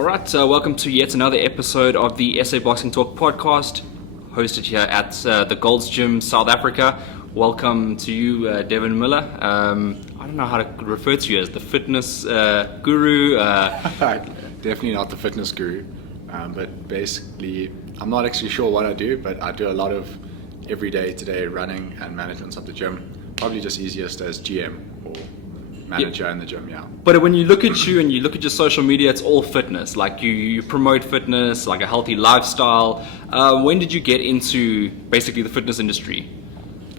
All right, welcome to yet another episode of the SA Boxing Talk podcast, hosted here at the Gold's Gym, South Africa. Welcome to you, Devon Miller. I don't know how to refer to you as the fitness guru. Definitely not the fitness guru, but basically, I'm not actually sure what I do, but I do a lot of everyday today running and management of the gym. Probably just easiest as GM or manager in the gym, yeah. But when you look at you and you look at your social media, it's all fitness. Like you promote fitness, like a healthy lifestyle. When did you get into basically the fitness industry?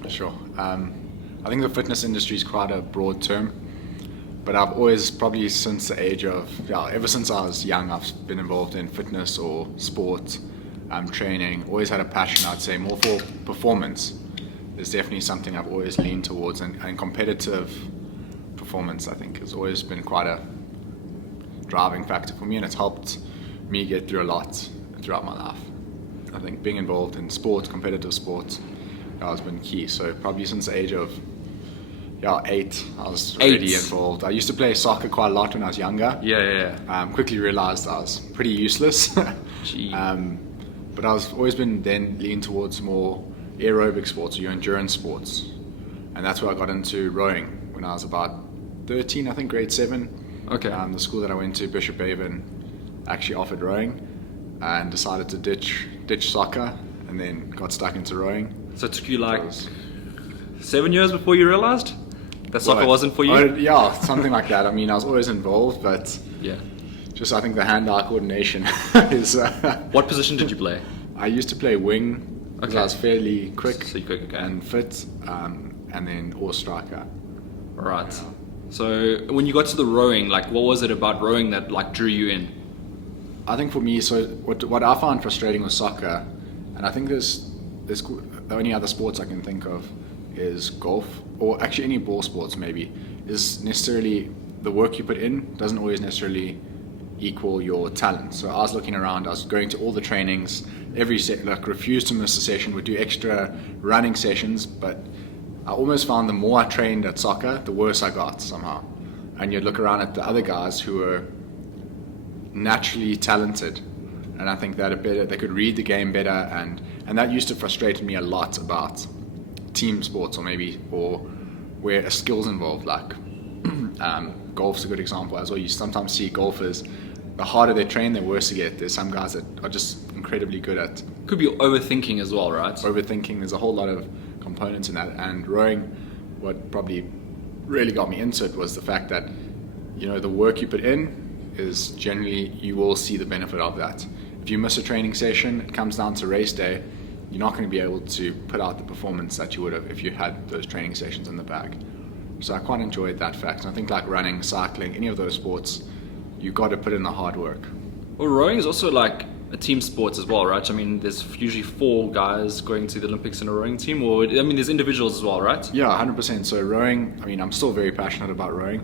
Sure. I think the fitness industry is quite a broad term, but I've always, probably since the age of, ever since I was young, I've been involved in fitness or sport, training. Always had a passion, I'd say, more for performance. There's definitely something I've always leaned towards, and competitive performance, I think, has always been quite a driving factor for me, and it's helped me get through a lot throughout my life. I think being involved in sport, competitive sport, has been key. So probably since the age of 8, I was already involved. I used to play soccer quite a lot when I was younger. Quickly realized I was pretty useless. But I was always been then leaning towards more aerobic sports or your endurance sports, and that's where I got into rowing when I was about 13, I think, grade 7. Okay. The school that I went to, Bishop Devon, actually offered rowing, and decided to ditch soccer, and then got stuck into rowing. So it took you like 7 years before you realized that soccer wasn't for you? Something like that. I mean, I was always involved, but just I think the hand-eye coordination is... What position did you play? I used to play wing, because I was fairly quick, and fit, and then or striker. Right. So when you got to the rowing, like what was it about rowing that like drew you in? I think for me, so what I found frustrating with soccer, and I think there's the only other sports I can think of is golf, or actually any ball sports maybe, is necessarily the work you put in doesn't always necessarily equal your talent. So I was looking around, I was going to all the trainings, refused to miss a session, would do extra running sessions, but I almost found the more I trained at soccer, the worse I got somehow. And you'd look around at the other guys who were naturally talented, and I think that they could read the game better, and that used to frustrate me a lot about team sports, or where a skill's involved, like golf's a good example as well. You sometimes see golfers, the harder they train, the worse they get. There's some guys that are just incredibly good at... Could be overthinking as well, right? Overthinking, there's a whole lot of components in that, and rowing, what probably really got me into it was the fact that, the work you put in is generally, you will see the benefit of that. If you miss a training session, it comes down to race day, you're not going to be able to put out the performance that you would have if you had those training sessions in the bag. So I quite enjoyed that fact. And I think like running, cycling, any of those sports, you've got to put in the hard work. Well, rowing is also like a team sport as well, right? I mean, there's usually 4 guys going to the Olympics in a rowing team, or there's individuals as well, right? Yeah, 100%. So rowing, I'm still very passionate about rowing.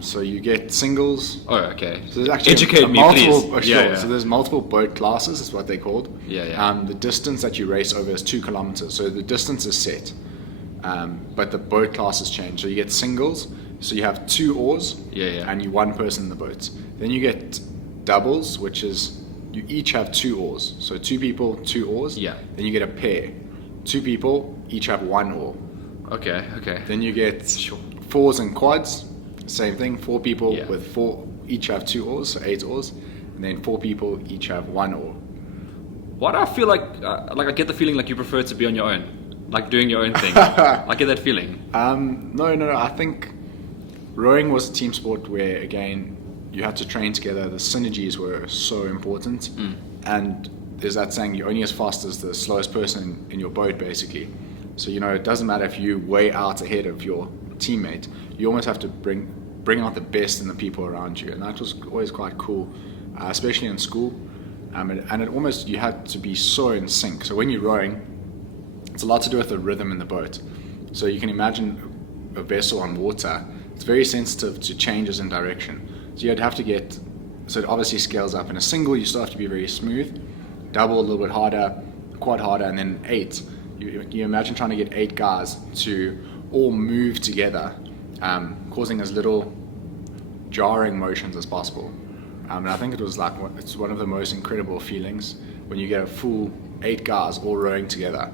So you get singles. Oh, okay. So there's actually educate me, please. So there's multiple boat classes, is what they're called. The distance that you race over is 2 kilometers. So the distance is set, but the boat classes change. So you get singles. So you have 2 oars, and you 1 person in the boat. Then you get doubles, which is you each have 2 oars. So 2 people, 2 oars. Yeah. Then you get a pair. 2 people each have 1 oar. Okay. Then you get fours and quads. Same thing, 4 people with 4, each have 2 oars, so 8 oars, and then 4 people each have 1 oar. Why do I feel like I get the feeling like you prefer to be on your own, like doing your own thing? I get that feeling. No. I think rowing was a team sport where, again, you had to train together. The synergies were so important, and there's that saying, you're only as fast as the slowest person in your boat, basically. So it doesn't matter if you're way out ahead of your teammate. You almost have to bring out the best in the people around you, and that was always quite cool, especially in school. And it almost, you had to be so in sync. So when you're rowing, it's a lot to do with the rhythm in the boat. So you can imagine a vessel on water, it's very sensitive to changes in direction. So you'd have to so it obviously scales up. In a single, you still have to be very smooth, double a little bit harder, quad harder, and then 8. You imagine trying to get 8 guys to all move together, causing as little jarring motions as possible. And I think it was like it's one of the most incredible feelings when you get a full 8 guys all rowing together.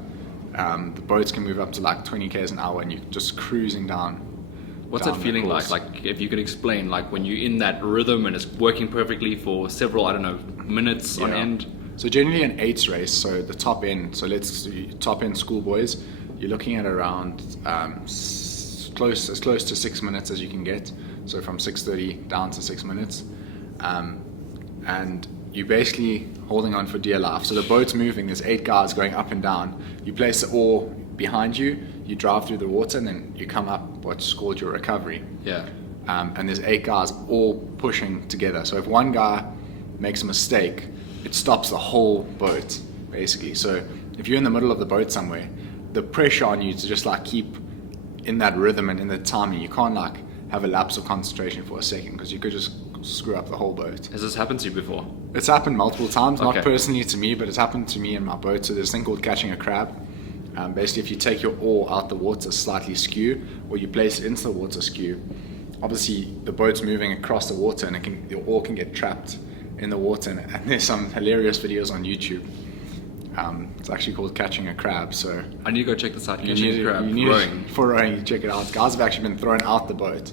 The boats can move up to like 20 k's an hour, and you're just cruising down. What's down that feeling the like? course. Like, if you could explain, like when you're in that rhythm and it's working perfectly for several, I don't know, minutes on Yeah. end. So generally an 8s race, so the top end, so let's do top end schoolboys, you're looking at around as close to 6 minutes as you can get. So from 6:30 down to 6 minutes. And you're basically holding on for dear life. So the boat's moving, there's 8 guys going up and down. You place the oar behind you, you drive through the water, and then you come up what's called your recovery. Yeah. And there's 8 guys all pushing together. So if one guy makes a mistake, it stops the whole boat, basically. So if you're in the middle of the boat somewhere, the pressure on you to just like keep in that rhythm and in the timing, you can't like have a lapse of concentration for a second, because you could just screw up the whole boat. Has this happened to you before? It's happened multiple times, not Okay. personally to me, but it's happened to me in my boat. So there's a thing called catching a crab. Basically, if you take your oar out the water slightly skew, or you place it into the water skew, obviously the boat's moving across the water, and your oar can get trapped in the water. And there's some hilarious videos on YouTube. It's actually called catching a crab. So I need to go check this out. you Catching need a crab, you need rowing. for rowing, you check it out. Guys have actually been thrown out the boat,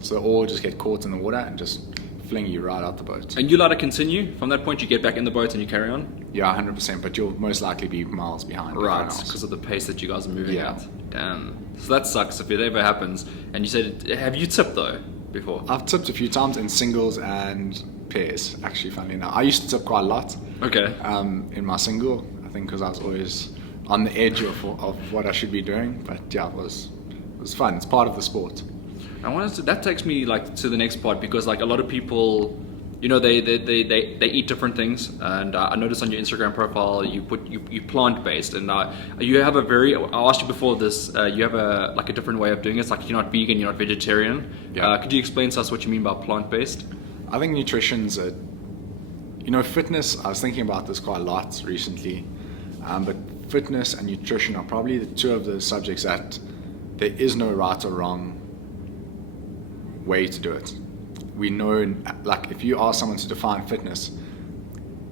so the oar just get caught in the water and just fling you right out the boat. And you allowed to continue? From that point, you get back in the boat and you carry on? Yeah, 100%, but you'll most likely be miles behind. everyone Right, else. because of the pace that you guys are moving Yeah. at. Damn. So that sucks if it ever happens. And you said, have you tipped though before? I've tipped a few times in singles and pairs, actually, funnily enough. I used to tip quite a lot Okay. in my single, I think because I was always on the edge of what I should be doing. But yeah, it was fun. It's part of the sport. That takes me like to the next part, because like a lot of people, you know, they eat different things, and I noticed on your Instagram profile you plant based, and you have I asked you before this, you have a different way of doing it. It's like you're not vegan, you're not vegetarian. Yeah. Could you explain to us what you mean by plant based? I think nutrition's fitness. I was thinking about this quite a lot recently, but fitness and nutrition are probably the two of the subjects that there is no right or wrong way to do it. We know, like, if you ask someone to define fitness,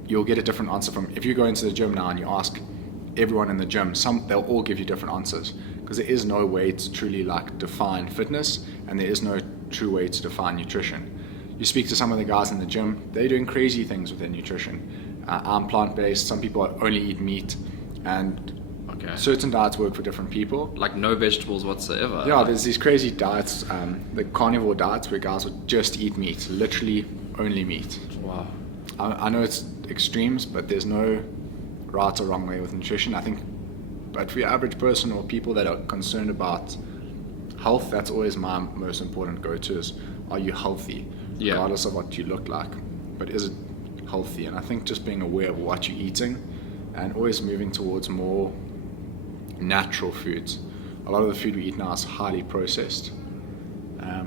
you'll get a different answer from. If you go into the gym now and you ask everyone in the gym, they'll all give you different answers, because there is no way to truly like define fitness, and there is no true way to define nutrition. You speak to some of the guys in the gym, they're doing crazy things with their nutrition. I'm plant-based, some people only eat meat, and Okay. certain diets work for different people. Like no vegetables whatsoever. Yeah, there's these crazy diets, the carnivore diets, where guys would just eat meat, literally only meat. Wow. I know it's extremes, but there's no right or wrong way with nutrition. I think, but for your average person or people that are concerned about health, that's always my most important go-to is, are you healthy? Yeah. Regardless of what you look like, but is it healthy? And I think just being aware of what you're eating and always moving towards more natural foods. A lot of the food we eat now is highly processed.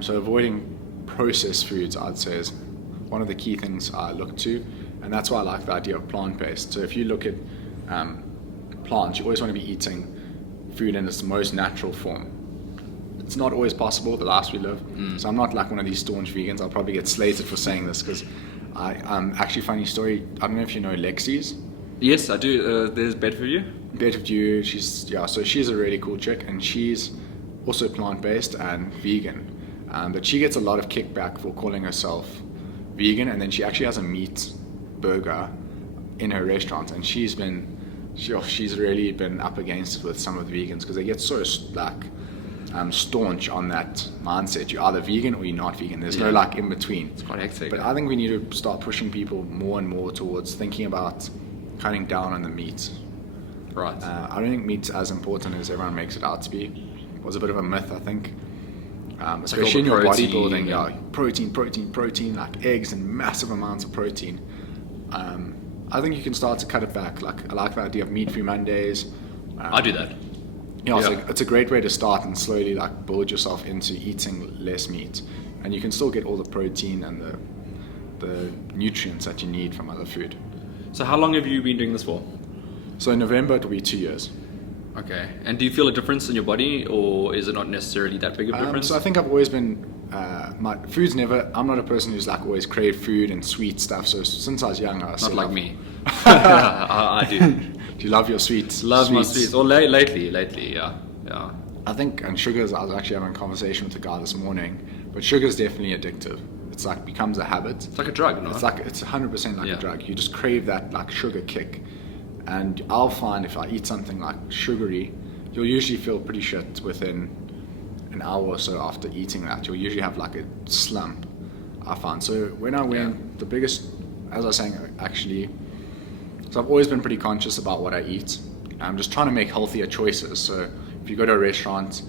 So avoiding processed foods, I'd say, is one of the key things I look to, and that's why I like the idea of plant-based. So if you look at plants, you always want to be eating food in its most natural form. It's not always possible, the lives we live. So I'm not like one of these staunch vegans. I'll probably get slated for saying this, because actually, funny story, I don't know if you know Lexi's. Yes, I do. There's Bedfordview. Bedfordview, she's a really cool chick, and she's also plant-based and vegan. But she gets a lot of kickback for calling herself vegan, and then she actually has a meat burger in her restaurant, and she's really been up against it with some of the vegans, because they get so staunch on that mindset. You're either vegan or you're not vegan. There's no like in between. It's quite hectic. But I think we need to start pushing people more and more towards thinking about cutting down on the meat. Right. I don't think meat's as important as everyone makes it out to be. It was a bit of a myth, I think. Especially in your protein, bodybuilding, yeah. protein, like eggs and massive amounts of protein. I think you can start to cut it back. Like, I like the idea of meat-free Mondays. I do that. It's a great way to start and slowly like build yourself into eating less meat, and you can still get all the protein and the nutrients that you need from other food. So how long have you been doing this for? So in November it'll be 2 years. Okay. And do you feel a difference in your body, or is it not necessarily that big of a difference? So I think I've always been my food's never. I'm not a person who's like always craved food and sweet stuff. So since I was young, I was Not like me. I do. Do you love your sweets? Love my sweets. Or lately, yeah. I think, and sugars, I was actually having a conversation with a guy this morning, but sugar's definitely addictive. It's like becomes a habit. It's like a drug, no? It's 100% like a drug. You just crave that like sugar kick. And I'll find if I eat something like sugary, you'll usually feel pretty shit within an hour or so after eating that. You'll usually have like a slump, I find. So when I went, the biggest, as I was saying, actually, so I've always been pretty conscious about what I eat. I'm just trying to make healthier choices. So if you go to a restaurant,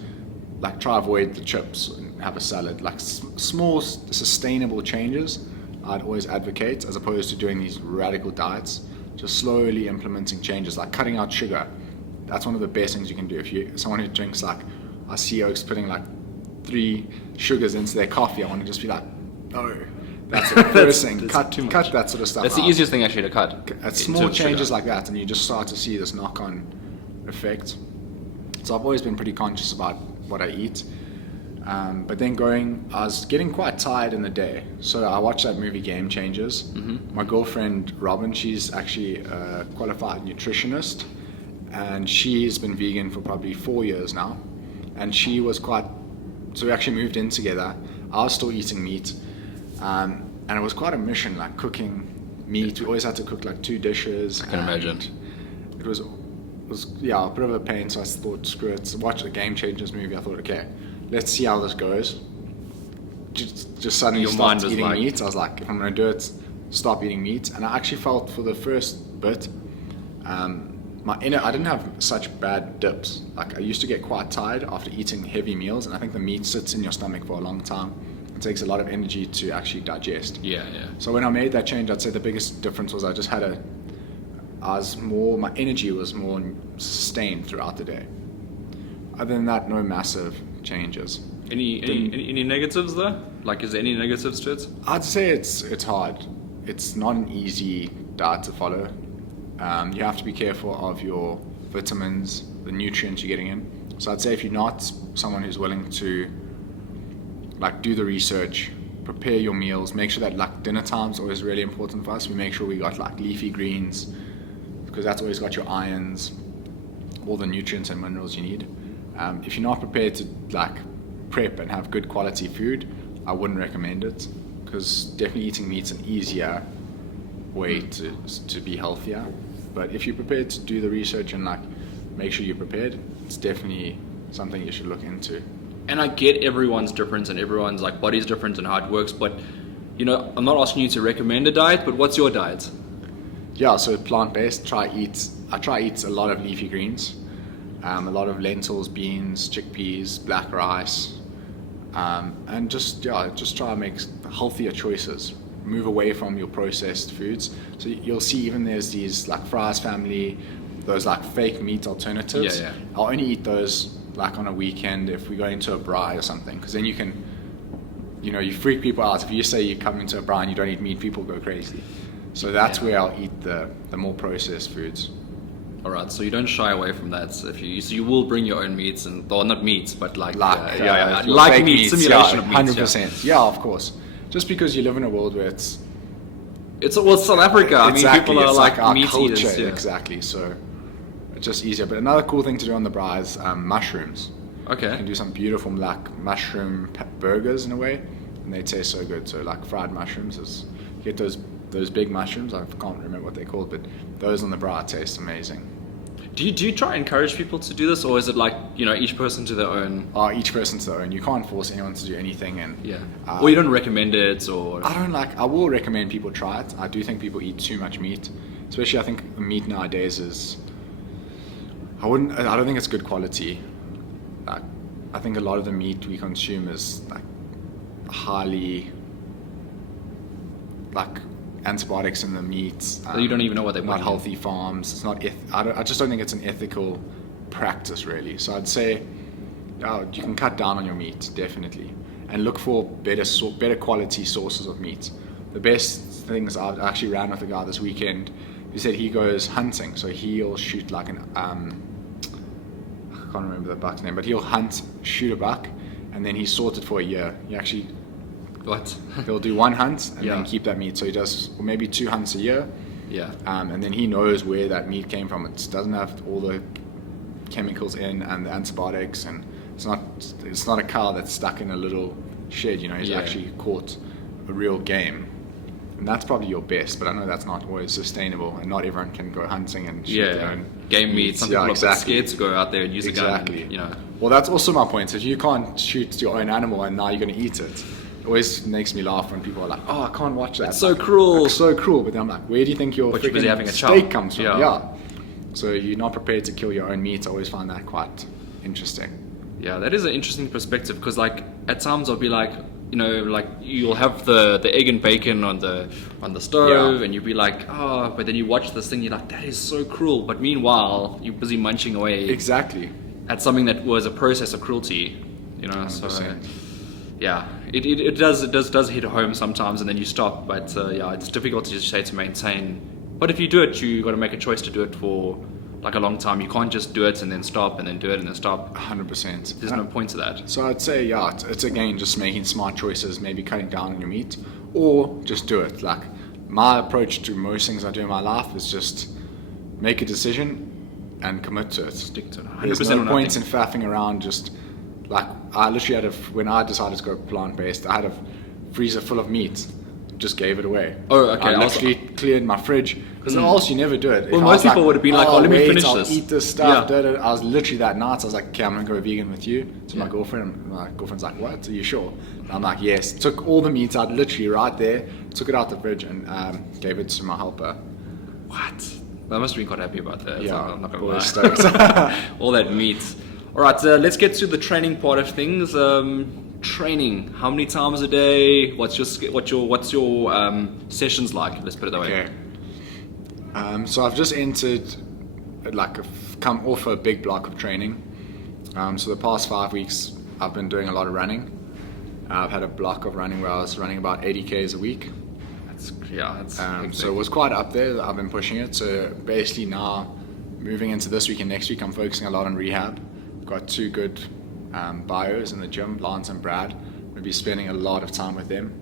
like try avoid the chips and have a salad. Like small, sustainable changes, I'd always advocate, as opposed to doing these radical diets. Just slowly implementing changes, like cutting out sugar. That's one of the best things you can do. If you're someone who drinks, like, I see oaks putting like 3 sugars into their coffee, I want to just be like, no, that's the first thing. Cut that sort of stuff That's out. the easiest thing actually to cut. Small changes like that, and you just start to see this knock-on effect. So I've always been pretty conscious about what I eat. But then I was getting quite tired in the day. So I watched that movie Game Changers. Mm-hmm. My girlfriend Robin, she's actually a qualified nutritionist, and she's been vegan for probably 4 years now. And she was so we actually moved in together. I was still eating meat, and it was quite a mission, like cooking meat. We always had to cook like 2 dishes. I can imagine. It was a bit of a pain, so I thought, screw it. Watch the Game Changers movie. I thought, okay, let's see how this goes. Just suddenly stopped eating meat. I was like, if I'm going to do it, stop eating meat. And I actually felt for the first bit, I didn't have such bad dips. Like I used to get quite tired after eating heavy meals, and I think the meat sits in your stomach for a long time. It takes a lot of energy to actually digest. Yeah. So when I made that change, I'd say the biggest difference was my energy was more sustained throughout the day. Other than that, no massive changes. Any negatives though? Like, is there any negatives to it? I'd say it's hard. It's not an easy diet to follow. You have to be careful of your vitamins, the nutrients you're getting in. So I'd say if you're not someone who's willing to like do the research, prepare your meals, make sure that like dinner time's always really important for us. We make sure we got like leafy greens, because that's always got your irons, all the nutrients and minerals you need. If you're not prepared to like prep and have good quality food, I wouldn't recommend it, because definitely eating meat's an easier way to be healthier. But if you're prepared to do the research and like make sure you're prepared, it's definitely something you should look into. And I get everyone's different and everyone's like body's different and how it works, but I'm not asking you to recommend a diet, but what's your diet? Yeah, so plant-based. I try eat a lot of leafy greens, a lot of lentils, beans, chickpeas, black rice, and just try to make healthier choices. Move away from your processed foods. So you'll see even there's these like Fry's Family, those like fake meat alternatives. Yeah. I'll only eat those like on a weekend if we go into a braai or something, because then you can, you freak people out. If you say you come into a braai and you don't eat meat, people go crazy. So that's where I'll eat the more processed foods. All right, so you don't shy away from that. So you will bring your own meats, not meats, but like meat, simulation of meats. 100%. Yeah, of course. Just because you live in a world where it's South Africa. Exactly, I mean, people are like our meat culture, eaters. Yeah. Exactly. So it's just easier. But another cool thing to do on the braai is mushrooms. Okay. You can do some beautiful like mushroom burgers in a way, and they taste so good. So like fried mushrooms, you get those big mushrooms. I can't remember what they're called, but those on the braai taste amazing. Do you try and encourage people to do this, or is it like each person to their own? Each person to their own. You can't force anyone to do anything, and or you don't recommend it, or I will recommend people try it. I do think people eat too much meat, especially I think meat nowadays is. I don't think it's good quality. I think a lot of the meat we consume is like highly like antibiotics in the meat. So you don't even know what they're not healthy farms. It's not. I just don't think it's an ethical practice really. So I'd say, you can cut down on your meat definitely, and look for better quality sources of meat. The best things I actually ran with a guy this weekend. He said he goes hunting, so he'll shoot like I can't remember the buck's name, but he'll shoot a buck, and then he's sorted for a year. He actually What? he'll do one hunt and Yeah. then keep that meat. So he does maybe 2 hunts a year, Yeah. and then he knows where that meat came from. It doesn't have all the chemicals in and the antibiotics, and it's not a cow that's stuck in a little shed. He's Yeah. actually caught a real game. And that's probably your best, but I know that's not always sustainable, and not everyone can go hunting and shoot their Yeah. own Game meat. Some people are a bit scared to go out there and use a gun. Exactly. And, Well, that's also my point. If you can't shoot your own animal and now you're going to eat it, it always makes me laugh when people are like, "Oh, I can't watch that." It's so cruel. Like, so cruel. But then I'm like, where do you think your But you're busy freaking having a steak chow. comes from? Yeah. So you're not prepared to kill your own meat. I always find that quite interesting. Yeah, that is an interesting perspective because, like, at times I'll be like, like you'll have the egg and bacon on the stove, Yeah. and you'll be like, oh, but then you watch this thing, you're like, that is so cruel. But meanwhile, you're busy munching away Exactly. at something that was a process of cruelty. So 100%. yeah, it does hit home sometimes, and then you stop. But yeah, it's difficult to just say to maintain. But if you do it, you got to make a choice to do it for like a long time. You can't just do it and then stop, and then do it and then stop. 100%. There's no point to that. So I'd say, yeah, it's again just making smart choices, maybe cutting down on your meat, or just do it. Like, my approach to most things I do in my life is just make a decision and commit to it. Stick to it. 100% There's no on point in nothing. faffing around. Just like, I literally had when I decided to go plant-based, I had a freezer full of meat. Just gave it away. Oh, okay. I I was- literally cleared my fridge, because else you never do it. Well, If I most was people would have been like, "Oh, let me wait, finish I'll this." eat this stuff. Yeah. I was literally that night. I was like, okay, I'm gonna go vegan with you. To my Yeah. girlfriend. And my girlfriend's like, what? Are you sure? And I'm like, yes. Took all the meat out, literally right there. Took it out the fridge and gave it to my helper. What? I must have been quite happy about that. Yeah, I'm not gonna lie. always stoked. All that meat. All right, let's get to the training part of things. Training. How many times a day? What's your sessions like? Let's put it that way. Okay. So I've just entered, come off a big block of training. So the past 5 weeks, I've been doing a lot of running. I've had a block of running where I was running about 80 Ks a week. That's So it was quite up there. I've been pushing it. So basically now, moving into this week and next week, I'm focusing a lot on rehab. Got 2 good bios in the gym, Lance and Brad. We'll be spending a lot of time with them.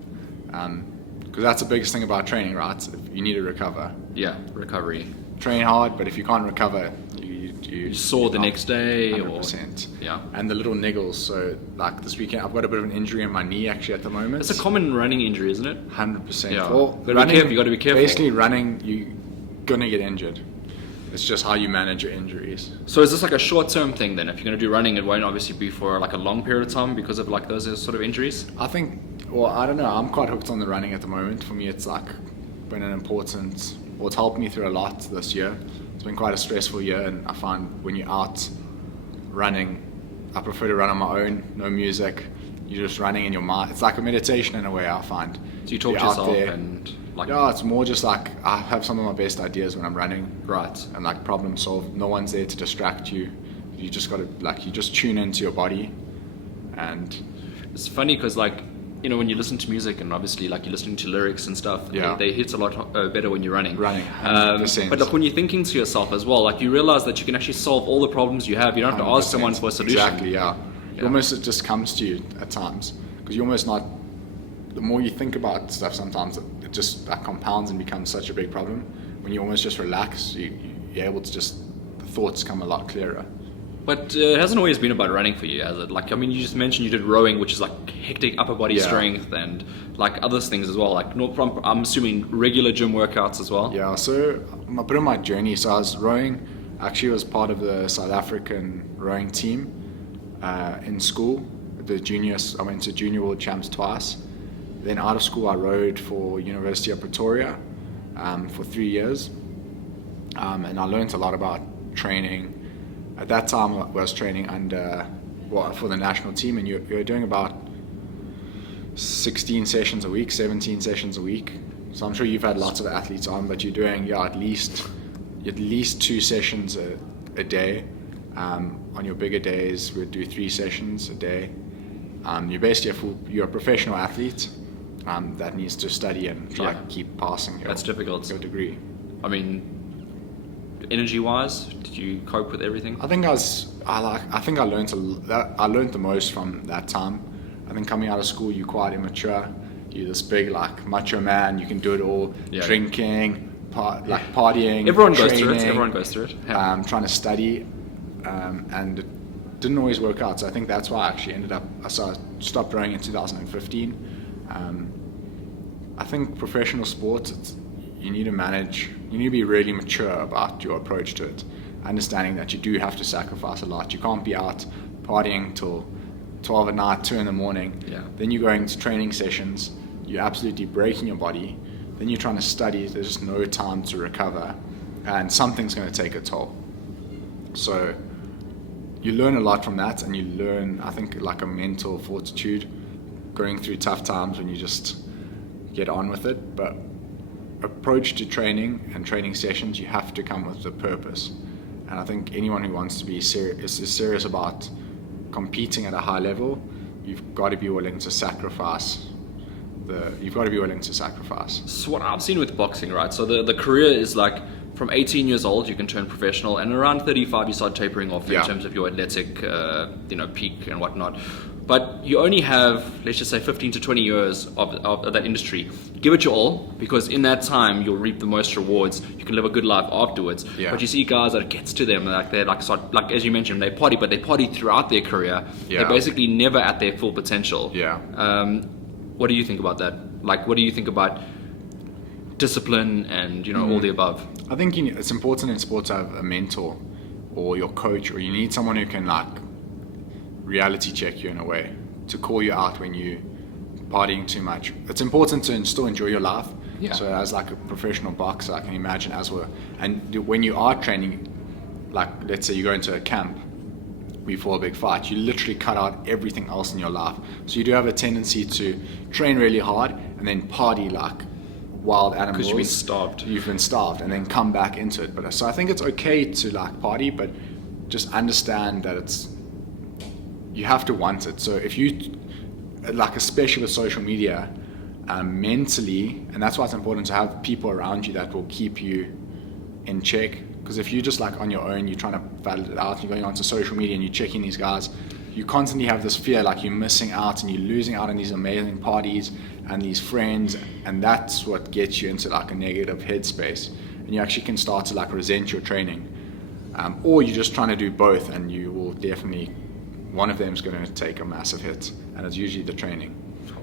Because that's the biggest thing about training, right? You need to recover. Yeah, recovery. Train hard, but if you can't recover, You sore the next day, 100%. or yeah. And the little niggles. So like this weekend, I've got a bit of an injury in my knee actually at the moment. It's a common running injury, isn't it? 100%. Yeah. Well, You gotta be careful. Basically, running, you're gonna get injured. It's just how you manage your injuries. So is this like a short-term thing then? If you're going to do running, it won't obviously be for like a long period of time because of like those sort of injuries? I think, well, I don't know. I'm quite hooked on the running at the moment. For me, it's like been an important, well, it's helped me through a lot this year. It's been quite a stressful year, and I find when you're out running, I prefer to run on my own, no music. You're just running in your mind. It's like a meditation in a way, I find. So you talk You're to out yourself there. and like... Yeah, it's more just like I have some of my best ideas when I'm running. Right. And like problem solve. No one's there to distract you. You just gotta you just tune into your body. And It's funny because like, when you listen to music and obviously like you're listening to lyrics and stuff, Yeah. they hit a lot better when you're running. Running, 100%. But like when you're thinking to yourself as well, like you realize that you can actually solve all the problems you have. You don't have to ask 100%. someone for a solution. Exactly, yeah. Yeah. Almost it just comes to you at times. Because you're almost not, the more you think about stuff sometimes, it just compounds and becomes such a big problem. When you almost just relax, you're able to just, the thoughts come a lot clearer. But it hasn't always been about running for you, has it? Like, I mean, you just mentioned you did rowing, which is like hectic upper body Yeah. strength and like other things as well. Like, I'm assuming regular gym workouts as well. Yeah, so a bit of my journey, so I was rowing, actually was part of the South African rowing team in school. I went to Junior World Champs twice. Then out of school I rowed for University of Pretoria for 3 years. And I learned a lot about training. At that time I was training for the national team, and you're doing about 16 sessions a week, 17 sessions a week. So I'm sure you've had lots of athletes on, but you're doing at least 2 sessions a day. On your bigger days, we'd do 3 sessions a day. You're basically you're a professional athlete that needs to study and try Yeah. to keep passing That's difficult. your degree. I mean, energy wise? Did you cope with everything? I think I learned the most from that time. I think coming out of school, you're quite immature. You're this big like macho man. You can do it all. Yeah. Drinking, partying. Everyone training, goes through it. Yeah. Trying to study, and it didn't always work out. So I think that's why I actually I stopped rowing in 2015. I think professional sports, you need to be really mature about your approach to it, understanding that you do have to sacrifice a lot. You can't be out partying till 12 at night, 2 in the morning. Yeah. Then you're going to training sessions, you're absolutely breaking your body. Then you're trying to study, there's just no time to recover, and something's going to take a toll. So you learn a lot from that, and you learn, I think, like a mental fortitude going through tough times when you just get on with it. But approach to training and training sessions, you have to come with a purpose. And I think anyone who wants to be serious about competing at a high level, you've got to be willing to sacrifice. So what I've seen with boxing, right? So the career is like from 18 years old you can turn professional, and around 35 you start tapering off in terms of your athletic, peak and whatnot. But you only have, let's just say, 15 to 20 years of that industry. Give it your all, because in that time you'll reap the most rewards. You can live a good life afterwards. Yeah. But you see guys that it gets to them, like they're like as you mentioned, they party, but they party throughout their career. Yeah. They're basically never at their full potential. Yeah. What do you think about that? Like, what do you think about discipline and all the above? I think it's important in sports to have a mentor or your coach, or you need someone who can like reality check you in a way, to call you out when you partying too much. It's important to still enjoy your life. Yeah. So as like a professional boxer, I can imagine when you are training, like let's say you go into a camp before a big fight, you literally cut out everything else in your life. So you do have a tendency to train really hard and then party like wild animals. Because you've been starved. You've been starved, and then come back into it. But so I think it's okay to like party, but just understand that you have to want it. So if you, like especially with social media, mentally, and that's why it's important to have people around you that will keep you in check. Because if you're just like on your own, you're trying to battle it out, you're going onto social media and you're checking these guys, you constantly have this fear like you're missing out and you're losing out on these amazing parties and these friends, and that's what gets you into like a negative headspace, and you actually can start to like resent your training, or you're just trying to do both, and you will definitely, one of them is going to take a massive hit, and it's usually the training.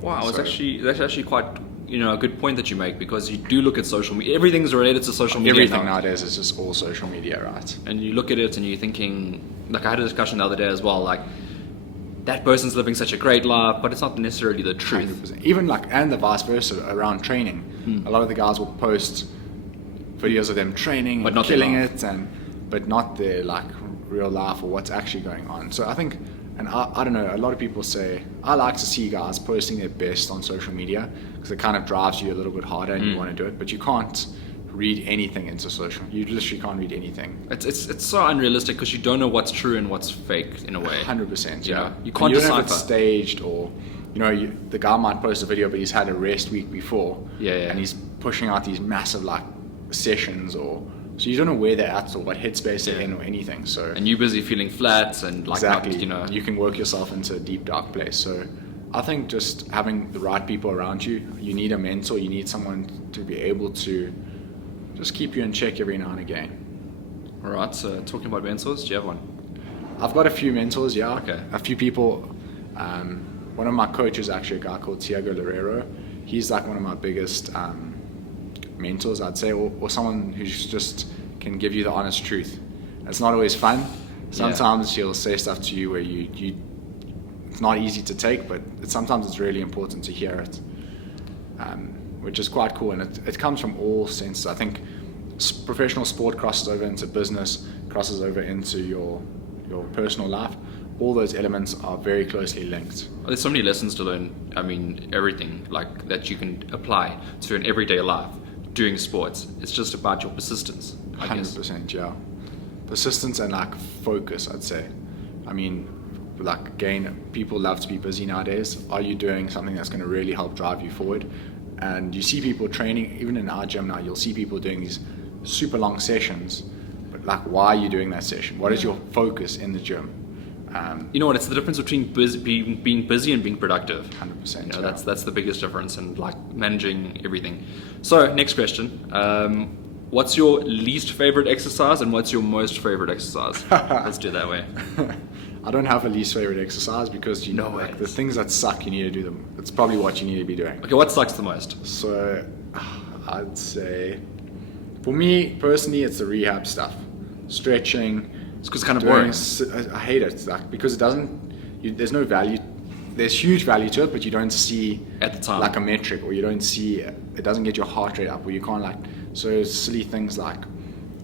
Wow, that's actually quite a good point that you make, because you do look at social media. Everything's related to social media. Everything nowadays is just all social media, right? And you look at it and you're thinking, like I had a discussion the other day as well, like that person's living such a great life, but it's not necessarily the truth. 100%. Even like, and the vice versa around training. A lot of the guys will post videos of them training but and not killing it, but not their like real life or what's actually going on. So I think, and I don't know, a lot of people say, I like to see guys posting their best on social media because it kind of drives you a little bit harder and you want to do it, but you can't read anything into social. You literally can't read anything. It's so unrealistic because you don't know what's true and what's fake in a way. 100%. Yeah. You can't you don't decipher. know if it's staged, or the guy might post a video but he's had a rest week before. Yeah. And he's pushing out these massive like sessions, so you don't know where they're at or what headspace they're in or anything. So and you're busy feeling flat and like exactly. not, you can work yourself into a deep dark place. So I think just having the right people around you, you need a mentor, you need someone to be able to just keep you in check every now and again. All right, so talking about mentors, do you have one? I've got a few mentors, yeah. Okay. A few people. One of my coaches, actually, a guy called Tiago Loureiro. He's like one of my biggest mentors, I'd say, or someone who just can give you the honest truth. It's not always fun. Sometimes she'll say stuff to you where you it's not easy to take, but sometimes it's really important to hear it, which is quite cool. And it comes from all senses. I think professional sport crosses over into business, crosses over into your personal life. All those elements are very closely linked. There's so many lessons to learn. I mean, everything like that you can apply to an everyday life doing sports. It's just about your persistence, I guess. 100%, yeah. Persistence and like focus, I'd say. I mean, like again, people love to be busy nowadays. Are you doing something that's going to really help drive you forward? And you see people training, even in our gym now, you'll see people doing these super long sessions, but like why are you doing that session? What is your focus in the gym? You know what? It's the difference between being busy and being productive. 100%. You know, that's the biggest difference in like managing everything. So next question. What's your least favorite exercise and what's your most favorite exercise? Let's do it that way. I don't have a least favorite exercise because No like ways. the things that suck, you need to do them. It's probably what you need to be doing. Okay, what sucks the most? So I'd say, for me personally, it's the rehab stuff, stretching. It's because it's kind of boring. I hate it, like, because it doesn't. There's no value. There's huge value to it, but you don't see At the time. like a metric, or you don't see. It doesn't get your heart rate up, or you can't like. So silly things like,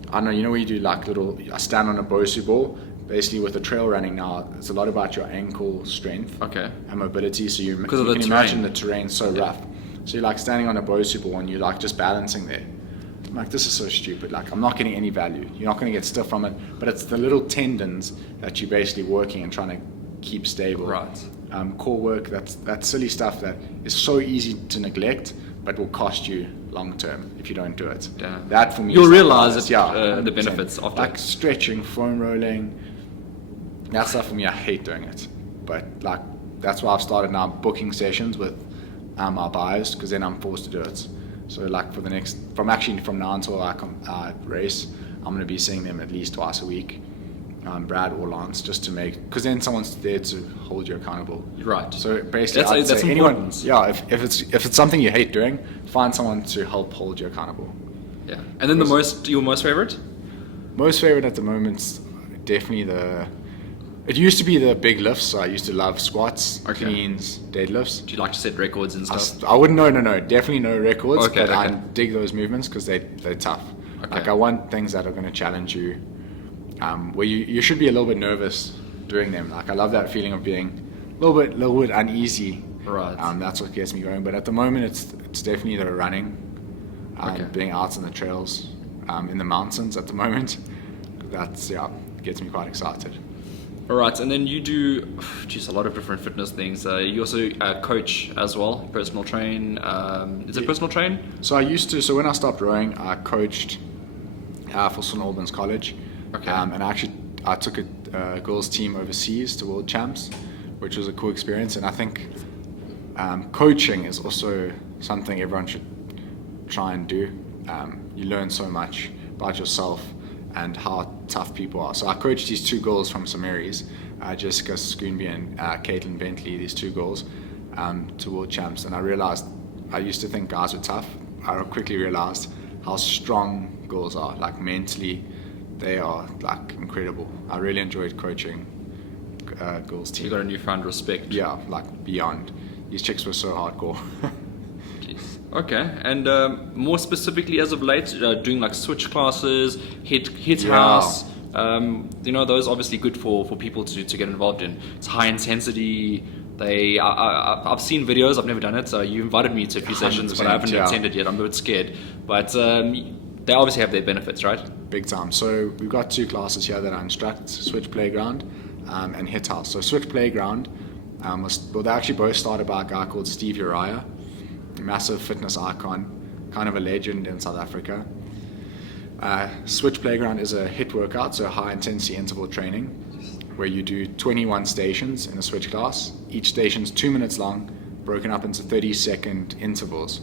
I don't know. You know where you do like little. I stand on a Bosu ball. Basically, with the trail running now, it's a lot about your ankle strength Okay. and mobility. So you Because of the can terrain. imagine the terrain's so rough. So you're like standing on a Bosu ball and you're like just balancing there. I'm like, this is so stupid. Like, I'm not getting any value. You're not going to get stiff from it. But it's the little tendons that you're basically working and trying to keep stable. Right. Core work, that's silly stuff that is so easy to neglect, but will cost you long term if you don't do it. Damn. That for me, You'll is realize hardest. it, the 100%. benefits after. Like stretching, foam rolling. That stuff for me, I hate doing it. But like, that's why I've started now booking sessions with our buyers, because then I'm forced to do it. So like from now until I race, I'm going to be seeing them at least twice a week, Brad or Lance, just to make, because then someone's there to hold you accountable. Right. So basically, That's say anyone, important. yeah, if it's something you hate doing, find someone to help hold you accountable. Yeah. And then your most favorite? Most favorite at the moment, definitely it used to be the big lifts. So I used to love squats, Okay. cleans, deadlifts. Do you like to set records and stuff? I wouldn't no, definitely no records, Okay, but I okay. dig those movements because they're tough. Okay. Like I want things that are going to challenge you, where you should be a little bit nervous doing them. Like I love that feeling of being a little bit uneasy. Right. That's what gets me going. But at the moment, it's definitely the running, Okay. being out on the trails, in the mountains at the moment. That's gets me quite excited. All right, and then you do, a lot of different fitness things. You also coach as well, personal train. Is it personal train? So I used to. So when I stopped rowing, I coached for St Albans College. Okay. And I took a girls team overseas to World Champs, which was a cool experience. And I think coaching is also something everyone should try and do. You learn so much about yourself and how tough people are. So I coached these two girls from St Mary's, Jessica Schoonby and Caitlin Bentley, these two girls, to World Champs. And I realized, I used to think guys were tough. I quickly realized how strong girls are. Like mentally, they are like incredible. I really enjoyed coaching girls team. You got a newfound respect. Yeah, like beyond. These chicks were so hardcore. Jeez. Okay, and more specifically as of late, doing like switch classes, hit Yeah. house. Those obviously good for people to get involved in. It's high intensity. I've seen videos. I've never done it. So you invited me to a few sessions, but I haven't 100%, attended yet. I'm a bit scared. But they obviously have their benefits, right? Big time. So we've got two classes here that I instruct: Switch Playground and Hit House. So Switch Playground they actually both started by a guy called Steve Uriah, a massive fitness icon, kind of a legend in South Africa. Switch Playground is a HIIT workout, so high intensity interval training, where you do 21 stations in a switch class. Each station's 2 minutes long, broken up into 30-second intervals.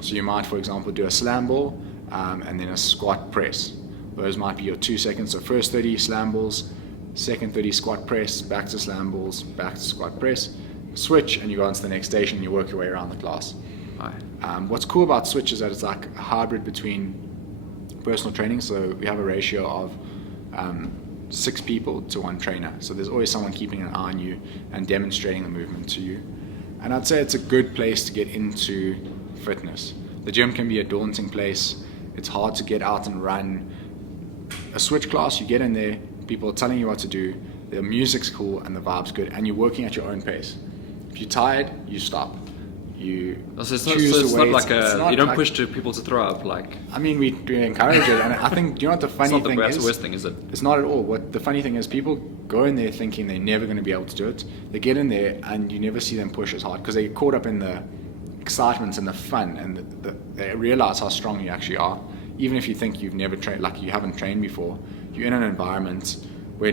So you might, for example, do a slam ball and then a squat press. Those might be your 2 seconds. So first 30 slam balls, second 30 squat press, back to slam balls, back to squat press, switch, and you go on to the next station and you work your way around the class. What's cool about switch is that it's like a hybrid between personal training. So we have a ratio of 6 people to 1 trainer. So there's always someone keeping an eye on you and demonstrating the movement to you. And I'd say it's a good place to get into fitness. The gym can be a daunting place. It's hard to get out and run. A switch class, you get in there, people are telling you what to do, the music's cool and the vibe's good, and you're working at your own pace. If you're tired, you stop. You It's choose not the like weights. It's not you don't like- push to people to throw up. Like I mean, we encourage it, and I think, do you know what the it's funny not thing that's is? the worst thing, is it? It's not at all. What the funny thing is, people go in there thinking they're never going to be able to do it. They get in there and you never see them push as hard because they get caught up in the excitement and the fun, and they realize how strong you actually are. Even if you think you've never trained, like you haven't trained before, you're in an environment where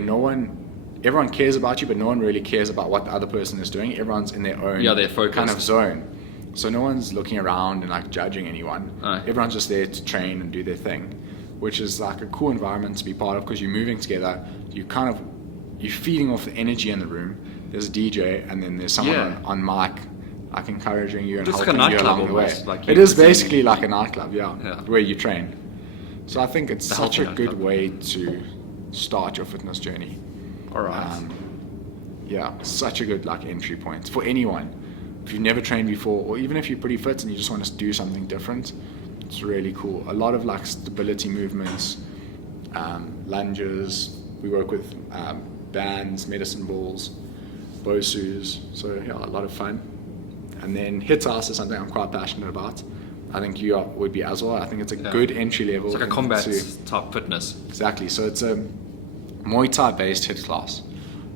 everyone cares about you, but no one really cares about what the other person is doing. Everyone's in their own they're focused. kind of zone. So no one's looking around and like judging anyone. Everyone's just there to train and do their thing, which is like a cool environment to be part of because you're moving together. You're feeding off the energy in the room. There's a DJ and then there's someone on mic like encouraging you and Just helping like a you nightclub along the way. almost, like it is basically like a nightclub, where you train. So I think it's The such a healthy good nightclub. way to start your fitness journey. All right. Such a good like entry point for anyone. If you've never trained before, or even if you're pretty fit and you just want to do something different, it's really cool. A lot of like stability movements, lunges. We work with bands, medicine balls, BOSUs. So a lot of fun. And then HIIT house is something I'm quite passionate about. I think you would be as well. I think it's a good entry level. It's like a combat type fitness. Exactly. So it's a Muay Thai based HIIT class.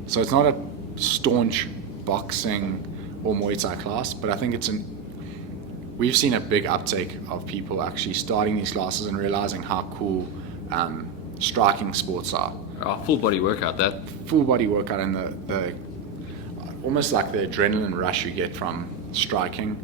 So it's not a staunch boxing or Muay Thai class, but I think we've seen a big uptake of people actually starting these classes and realizing how cool striking sports are. Full body workout, that. Full body workout and the almost like the adrenaline rush you get from striking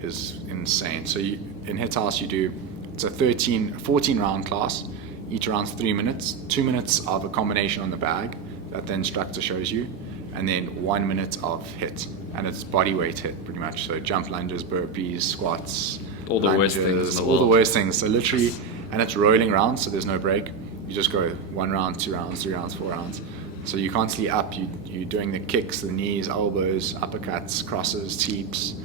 is insane. So in HIIT house it's a 14 round class. Each round's 3 minutes, 2 minutes of a combination on the bag that the instructor shows you, and then 1 minute of HIIT. And it's body weight HIIT pretty much. So jump lunges, burpees, squats, all the lunges, worst things in the all world. the worst things. So literally, and it's rolling rounds, so there's no break. You just go 1 round, 2 rounds, 3 rounds, 4 rounds. So you're constantly up. You're doing the kicks, the knees, elbows, uppercuts, crosses, teeps.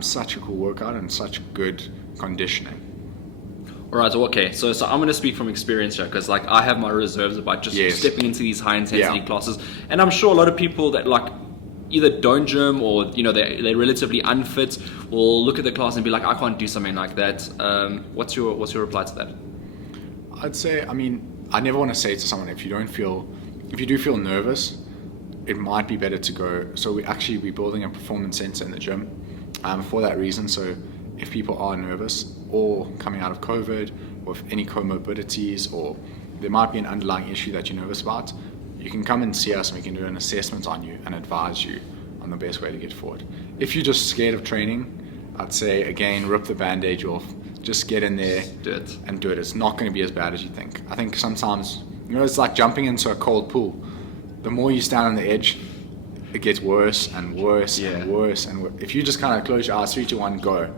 Such a cool workout and such good conditioning. All right, so I'm going to speak from experience here because like I have my reserves about just stepping into these high intensity classes, and I'm sure a lot of people that like either don't gym or they're relatively unfit will look at the class and be like, I can't do something like that. What's your reply to that? I'd say, I never want to say to someone if you do feel nervous, it might be better to go. So we're building a performance center in the gym for that reason. So if people are nervous or coming out of COVID with any comorbidities, or there might be an underlying issue that you're nervous about, you can come and see us and we can do an assessment on you and advise you on the best way to get forward. If you're just scared of training, I'd say again, rip the bandage off, just get in there and do it. It's not going to be as bad as you think. I think sometimes, it's like jumping into a cold pool. The more you stand on the edge, it gets worse and worse and worse. And if you just kind of close your eyes, 3, 2, 1, go,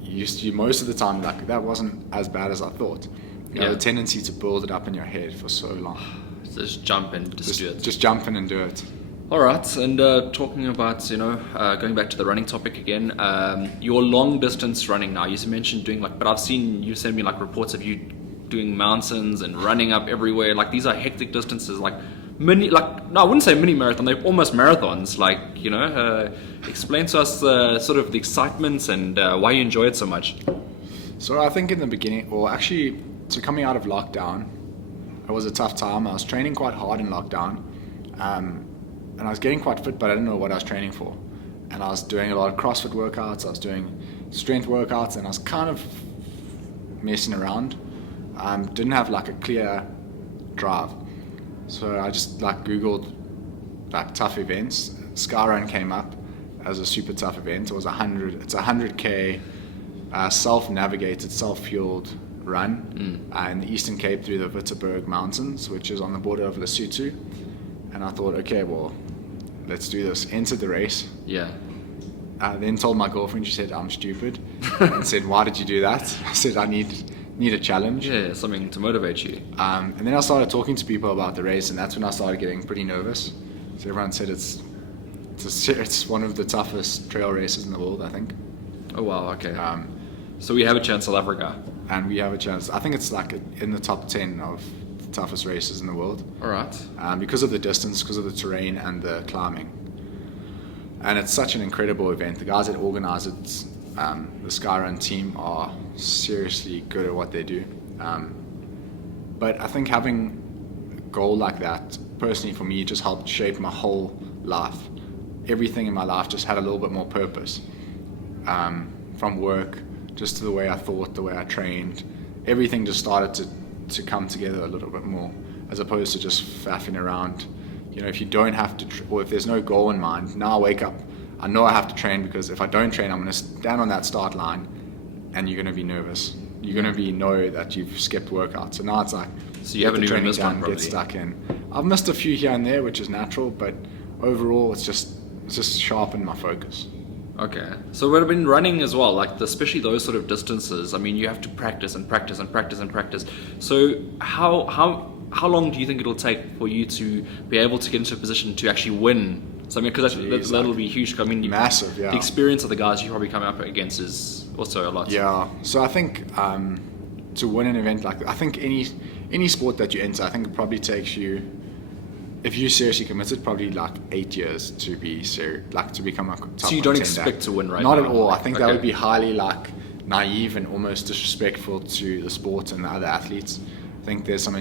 you most of the time like that wasn't as bad as I thought. You have a tendency to build it up in your head for so long. So just jump in, just do it. Just jump in and do it. All right, and talking about going back to the running topic again, your long distance running now. You mentioned doing but I've seen you send me like reports of you doing mountains and running up everywhere. Like these are hectic distances, like I wouldn't say mini marathon. They're almost marathons. Explain to us sort of the excitement and why you enjoy it so much. So I think in the beginning, or actually, so coming out of lockdown, it was a tough time. I was training quite hard in lockdown, and I was getting quite fit, but I didn't know what I was training for. And I was doing a lot of CrossFit workouts. I was doing strength workouts, and I was kind of messing around. Didn't have like a clear drive. So I just Googled tough events. Skyrun came up as a super tough event. It's 100k self-navigated, self-fueled run in the Eastern Cape through the Witwatersrand Mountains, which is on the border of Lesotho. And I thought, okay, well, let's do this. Entered the race. Yeah. Then told my girlfriend, she said, I'm stupid. And said, why did you do that? I said, I need a challenge. Yeah, something to motivate you. And then I started talking to people about the race, and that's when I started getting pretty nervous. So everyone said it's one of the toughest trail races in the world, I think. Oh wow, okay. So we have a chance, South Africa. And we have a chance. I think it's in the top 10 of the toughest races in the world. All right. Because of the distance, because of the terrain and the climbing. And it's such an incredible event. The guys that organize it, the Skyrun team, are seriously good at what they do. But I think having a goal like that, personally for me, just helped shape my whole life. Everything in my life just had a little bit more purpose. From work, just to the way I thought, the way I trained. Everything just started to to come together a little bit more, as opposed to just faffing around. You know, if you don't have to, or if there's no goal in mind, now I wake up, I know I have to train, because if I don't train, I'm going to stand on that start line and you're going to be nervous. You're going to know that you've skipped workouts. So now it's like, so you haven't even missed one, probably. Get stuck in. I've missed a few here and there, which is natural, but overall it's just sharpened my focus. Okay. So we've been running as well, like especially those sort of distances. I mean, you have to practice and practice and practice and practice. So how long do you think it'll take for you to be able to get into a position to actually win something? Because that'll be huge. I mean, massive. Yeah. The experience of the guys you probably come up against is also a lot. Yeah. So I think to win an event like that, I think any sport that you enter, I think it probably takes you, if you're seriously committed, probably like 8 years to be to become a top contender. So you don't expect to win, right? Not at all. I think that would be highly naive and almost disrespectful to the sport and the other athletes. I think there's some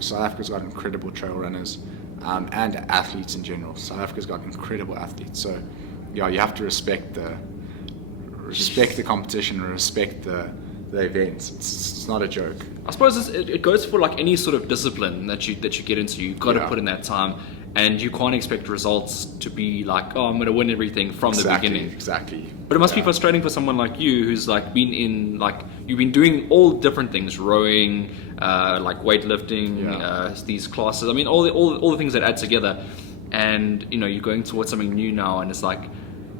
South Africa's got incredible trail runners and athletes in general. South Africa's got incredible athletes. So yeah, you have to respect the competition and respect the events. It's not a joke. I suppose it goes for like any sort of discipline that you get into. You've got to put in that time, and you can't expect results to be like, oh, I'm going to win everything from the beginning. Exactly. But it must be frustrating for someone like you, who's like been in, like, you've been doing all different things, rowing, like weightlifting, these classes. I mean, all the things that add together, and you know, you're going towards something new now, and it's like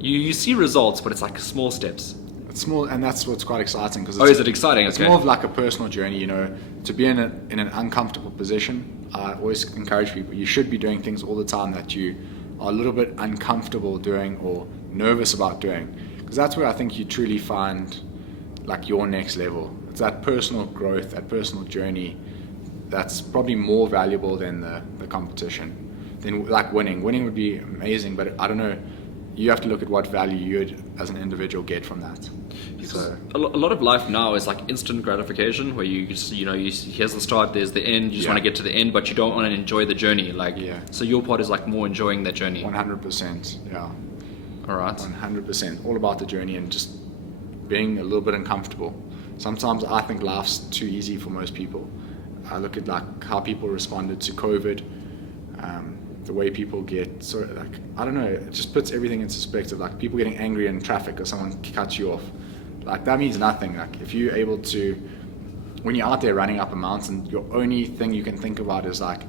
you see results, but it's like small steps. Small, and that's what's quite exciting. Because is it exciting? It's more of like a personal journey, you know, to be in an uncomfortable position. I always encourage people, you should be doing things all the time that you are a little bit uncomfortable doing or nervous about doing, because that's where I think you truly find like your next level. It's that personal growth, that personal journey, that's probably more valuable than the competition. Then like winning would be amazing, but I don't know, you have to look at what value you as an individual get from that. So a lot of life now is like instant gratification, where you just, here's the start, there's the end, you just want to get to the end, but you don't want to enjoy the journey. So your part is like more enjoying that journey. 100%, yeah. All right. 100%, all about the journey and just being a little bit uncomfortable. Sometimes I think life's too easy for most people. I look at like how people responded to COVID, the way people get sort of like, I don't know, it just puts everything into perspective. Like people getting angry in traffic or someone cuts you off, like that means nothing. Like if you're able to, when you're out there running up a mountain, your only thing you can think about is like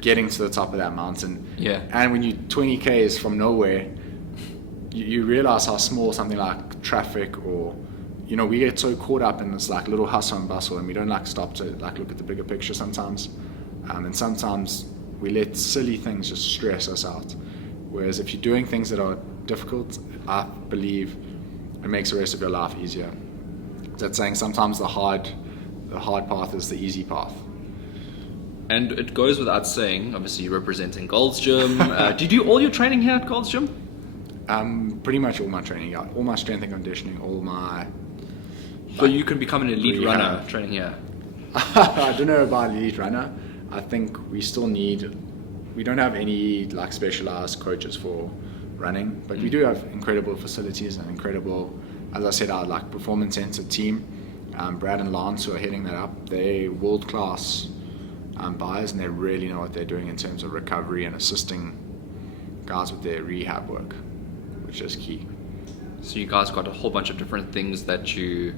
getting to the top of that mountain. Yeah. And when you 20 Ks from nowhere, you realize how small something like traffic or, we get so caught up in this like little hustle and bustle, and we don't like stop to like look at the bigger picture sometimes. And sometimes we let silly things just stress us out. Whereas if you're doing things that are difficult, I believe it makes the rest of your life easier. That's saying sometimes the hard path is the easy path. And it goes without saying, obviously you're representing Gold's Gym. Do you do all your training here at Gold's Gym? Pretty much all my training, yeah. All my strength and conditioning, all my... So you can become an elite runner training here? I don't know about elite runner. I think we don't have any like specialized coaches for running, but we do have incredible facilities and incredible, as I said, our like performance center team. Brad and Lance, who are heading that up, they're world-class buyers, and they really know what they're doing in terms of recovery and assisting guys with their rehab work, which is key. So you guys got a whole bunch of different things that you're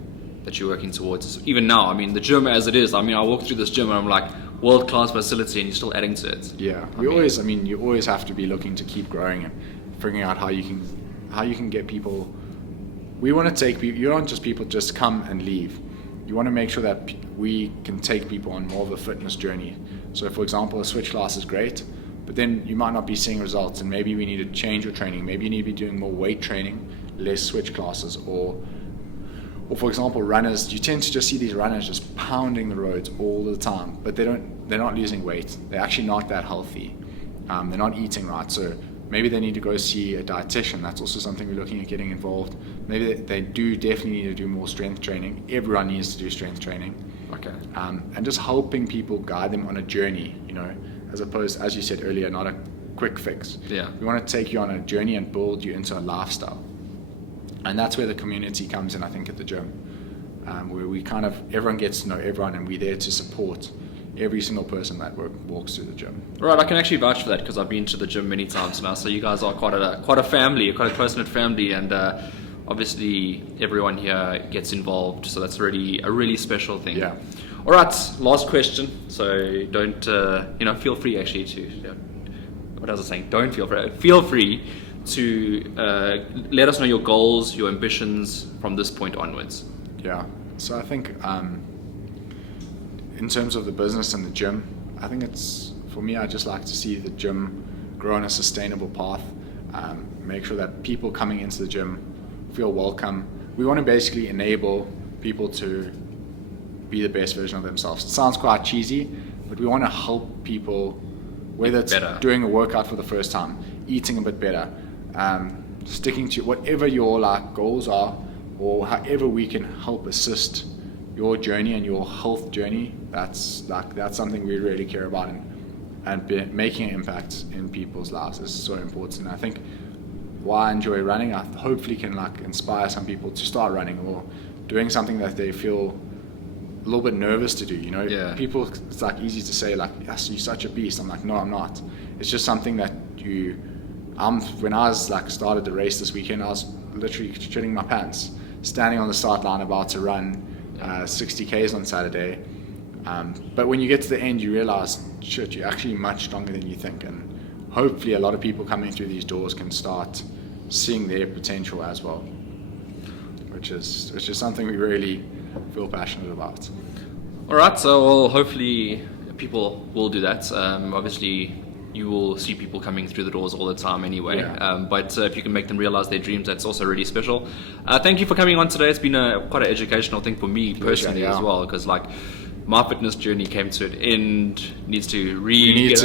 working towards. Even now, I mean, the gym as it is, I mean, I walk through this gym and I'm like, world-class facility, and you're still adding to it. Yeah, you always have to be looking to keep growing and figuring out how you can get people. We want to take people. You don't just people just come and leave. You want to make sure that we can take people on more of a fitness journey. So, for example, a switch class is great, but then you might not be seeing results, and maybe we need to change your training. Maybe you need to be doing more weight training, less switch classes, or for example, runners. You tend to just see these runners just pounding the roads all the time, but they're not losing weight. They're actually not that healthy. They're not eating right. So maybe they need to go see a dietitian. That's also something we're looking at getting involved. Maybe they do definitely need to do more strength training. Everyone needs to do strength training. Okay. And just helping people, guide them on a journey, as opposed, as you said earlier, not a quick fix. Yeah. We want to take you on a journey and build you into a lifestyle. And that's where the community comes in, I think, at the gym. where we kind of, everyone gets to know everyone, and we're there to support every single person that walks through the gym. Right, I can actually vouch for that because I've been to the gym many times now. So you guys are quite a family, quite a close-knit family, and obviously everyone here gets involved. So that's really a really special thing. Yeah. All right, last question. So don't feel free actually to what was I saying? Don't feel free. Feel free to let us know your goals, your ambitions from this point onwards. Yeah. So I think in terms of the business and the gym, I think for me, I just like to see the gym grow on a sustainable path. Make sure that people coming into the gym feel welcome. We want to basically enable people to be the best version of themselves. It sounds quite cheesy, but we want to help people, whether it's doing a workout for the first time, eating a bit better, sticking to whatever your goals are, or however we can help assist your journey and your health journey. That's something we really care about, and making an impact in people's lives is so important. I think why I enjoy running, I hopefully can inspire some people to start running or doing something that they feel a little bit nervous to do. Yeah. People, it's easy to say yes, you're such a beast. I'm like, no, I'm not. It's just something that when I was started the race this weekend, I was literally shitting my pants, standing on the start line about to run 60 Ks on Saturday. But when you get to the end, you realize, shit, you're actually much stronger than you think. And hopefully a lot of people coming through these doors can start seeing their potential as well, which is something we really feel passionate about. All right, so hopefully people will do that. Obviously, you will see people coming through the doors all the time anyway. Yeah. But if you can make them realize their dreams, that's also really special. Thank you for coming on today. It's been quite an educational thing for me personally as well, because my fitness journey came to an end. Needs to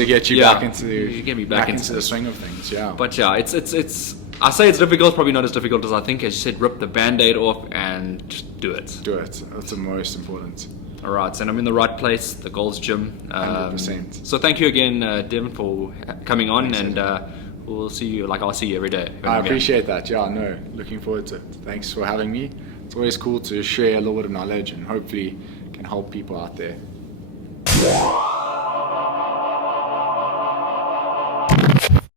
get you back into the swing of things. Yeah. But yeah, it's. I say it's difficult. Probably not as difficult as I think. As you said, rip the band-aid off and just do it. Do it. That's the most important. All right, and I'm in the right place, the Gold's Gym. 100%. So thank you again, Devon, for coming on. Thanks, and we'll see you. I'll see you every day. I appreciate that. Yeah, no, looking forward to it. Thanks for having me. It's always cool to share a little bit of knowledge and hopefully can help people out there.